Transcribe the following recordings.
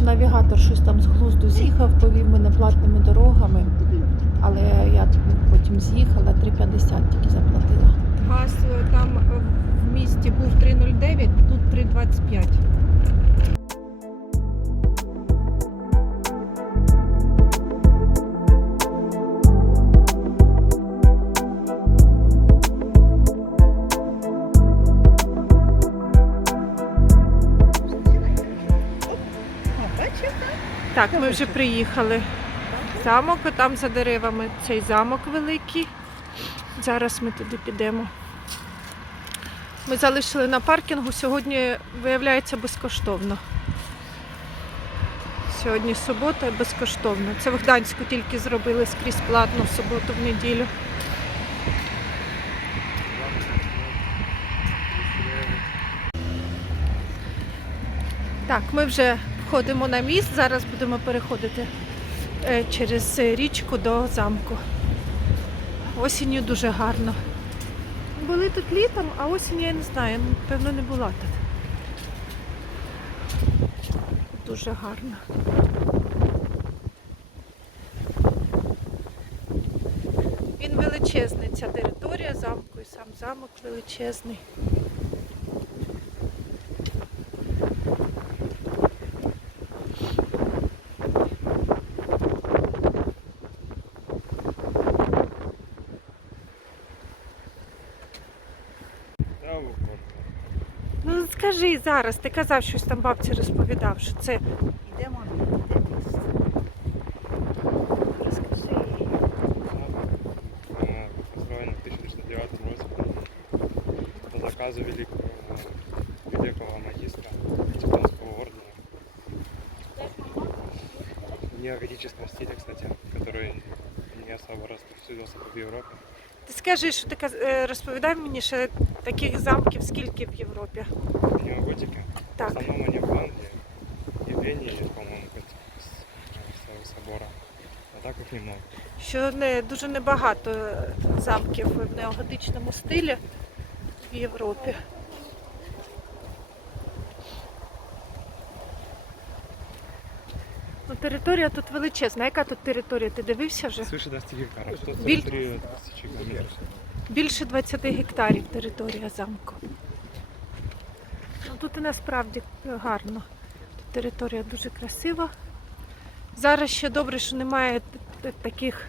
навігатор щось там з глузду з'їхав, повів мене платними дорогами, але я потім з'їхала, 3,50 тільки заплатила. Газ е, там е, в місті був 3,09, тут 3,25. Так, ми вже приїхали. Замок, там за деревами цей замок великий. Зараз ми туди підемо. Ми залишили на паркінгу. Сьогодні, виявляється, безкоштовно. Сьогодні субота і безкоштовно. Це в Гданську тільки зробили скрізь платно в суботу, в неділю. Так, ми вже входимо на міст. Зараз будемо переходити е, через річку до замку. Осінню дуже гарно. Були тут літом, а осінь я не знаю, певно не була тут. Дуже гарно. Він величезний, ця територія замку і сам замок величезний. Скажи зараз, ти казав, щось там бабці розповідав, що це. Йдемо. Розкажи. Она построена в 1909 році по заказу великого, великого магистра Тевтонского ордена. В неоготическом стиле, кстати, который не особо распространился в Европе. Ти скажи, що ти е, розповідай мені, що таких замків скільки в Європі? Неоготики. В Так. основном в Англії. І в есть, по-моєму, собора. А так їх немає. Що не дуже небагато е, замків в неоготичному стилі в Європі. Ну, територія тут величезна. Яка тут територія? Ти дивився вже? Свыше 20 гектаров. Биль- 143 тысячи километров. Більше 20 гектарів територія замку. Ну, тут і насправді гарно. Тут територія дуже красива. Зараз ще добре, що немає таких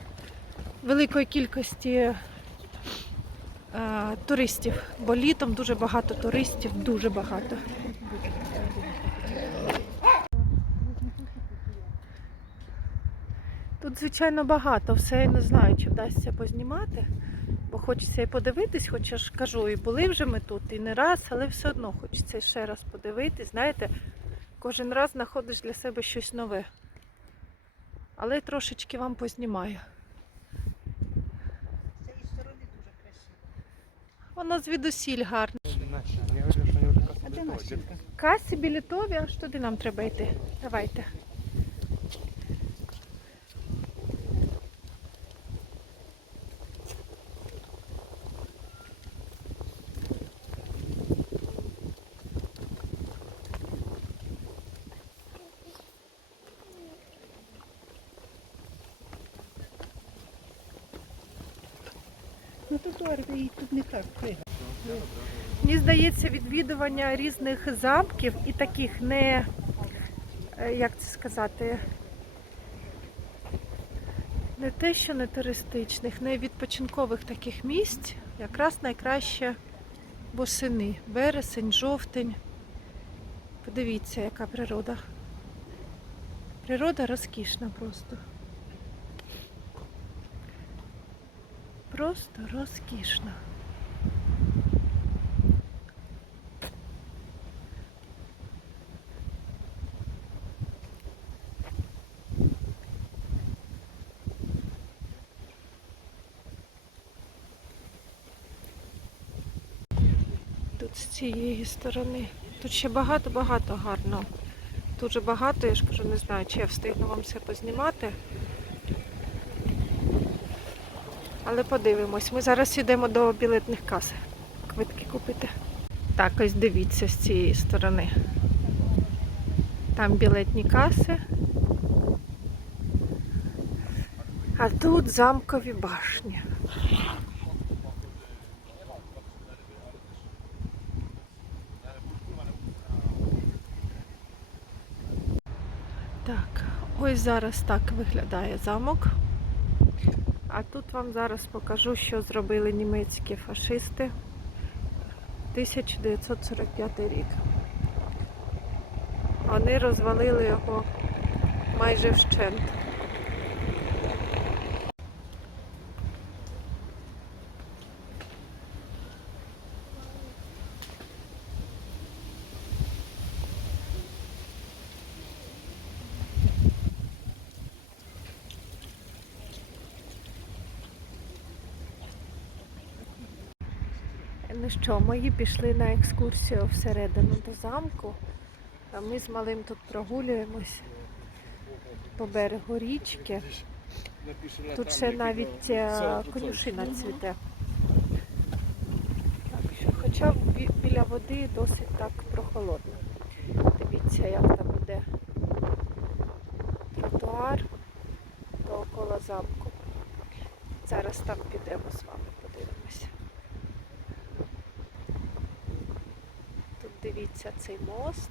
великої кількості е, туристів, бо літом дуже багато туристів, дуже багато. Звичайно, багато. Все я не знаю, чи вдасться познімати, бо хочеться і подивитись, хоча ж кажу, і були вже ми тут, і не раз, але все одно хочеться ще раз подивитись. Знаєте, кожен раз знаходиш для себе щось нове. Але трошечки вам познімаю. З цієї сторони дуже красиво. Воно звідусіль гарне. А де наші? Касі білетові, аж туди нам треба йти. Давайте. Ну тут армії тут не так. Мені здається, відвідування різних замків і таких не, е, як це сказати, не те, що не туристичних, не відпочинкових таких місць, якраз найкраще восени, вересень, жовтень. Подивіться, яка природа. Природа розкішна просто. Просто розкішна. Тут з цієї сторони. Тут ще багато-багато гарно. Дуже багато, я ж кажу, не знаю, чи я встигну вам все познімати. Але подивимось. Ми зараз йдемо до білетних кас. Квитки купити. Так, ось дивіться з цієї сторони. Там білетні каси. А тут замкові башні. Так, ось зараз так виглядає замок. А тут вам зараз покажу, що зробили німецькі фашисти 1945 рік. Вони розвалили його майже вщент. Ну що, мої пішли на екскурсію всередину до замку. А ми з малим тут прогулюємось по берегу річки. Тут ще навіть е, конюшина цвіте. Так що, хоча бі- біля води досить так прохолодно. Дивіться, як там іде тротуар довкола замку. Зараз там підемо з вами, подивимося. Тут дивіться цей мост,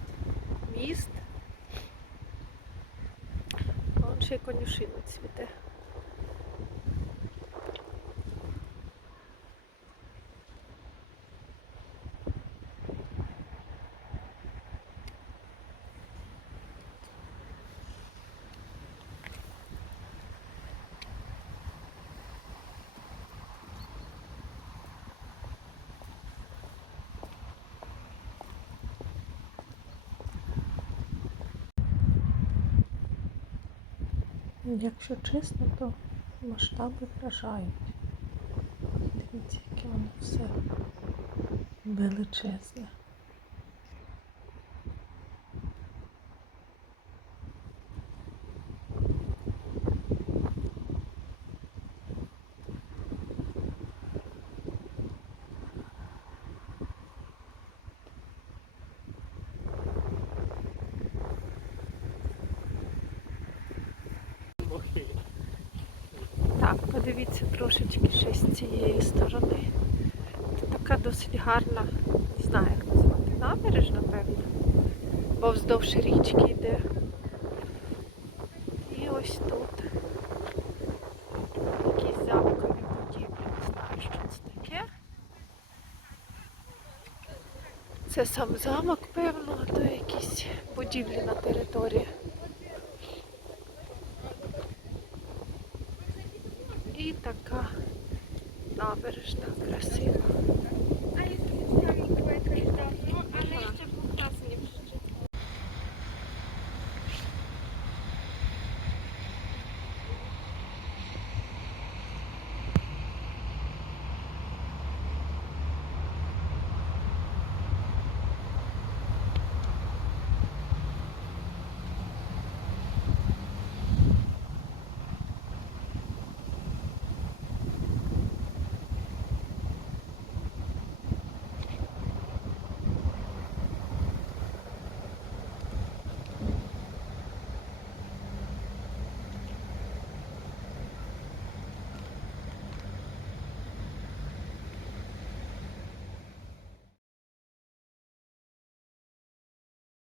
міст. Вон ще й конюшина цвіте. Якщо чесно, то масштаби вражають. Дивіться, яке воно все величезне. Так, подивіться трошечки ще з цієї сторони. Це така досить гарна, не знаю, як назвати, набережна, певно. Бо вздовж річки йде. І ось тут якісь замкові будівлі. Не знаю, що це таке. Це сам замок, певно, то якісь будівлі на території. І така набережна красива.